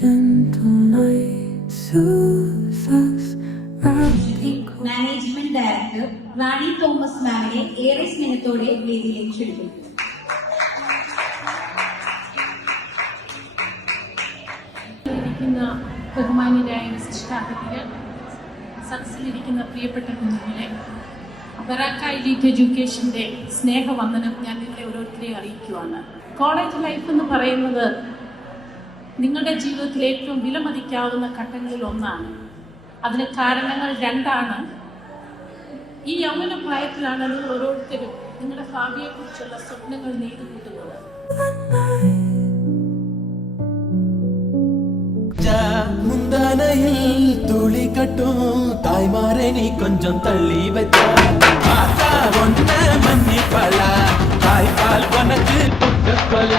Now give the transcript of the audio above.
gentle night soothes us. Management director Rani Thomas മാമിനെ ഏറെ സ്നേഹത്തോടെ വേദിയിലേക്ക് ക്ഷണിക്കുന്നു. ബഹുമാന്യരായ വിശിഷ്ടാതിഥികൾ, സദസ്സിലിരിക്കുന്ന പ്രിയപ്പെട്ട കുഞ്ഞുങ്ങളെ, ബറാക്ക എലീറ്റ് എഡ്യൂക്കേഷൻ്റെ സ്നേഹവന്ദനം ഞാൻ നിങ്ങളെ ഓരോരുത്തരെയും അറിയിക്കുവാണ്. കോളേജ് ലൈഫ് എന്ന് പറയുന്നത് നിങ്ങളുടെ ജീവിതത്തിൽ ഏറ്റവും വിലമതിക്കാവുന്ന ഘട്ടങ്ങളിൽ ഒന്നാണ്. അതിന് കാരണങ്ങൾ രണ്ടാണ്. ഈ യൗവന പ്രായത്തിലാണ് നിങ്ങൾ ഓരോരുത്തരും നിങ്ങളുടെ ഭാവിയെക്കുറിച്ചുള്ള സ്വപ്നങ്ങൾ നെയ്തു കൂട്ടുന്നത്. മുന്താനയിൽ തുളി കട്ടും തായ്മാരെ നീ കൊഞ്ചം തള്ളി വെച്ച മഞ്ഞിപ്പള തായ്പാൽ വനക്ക് പൊക്കക്കൊല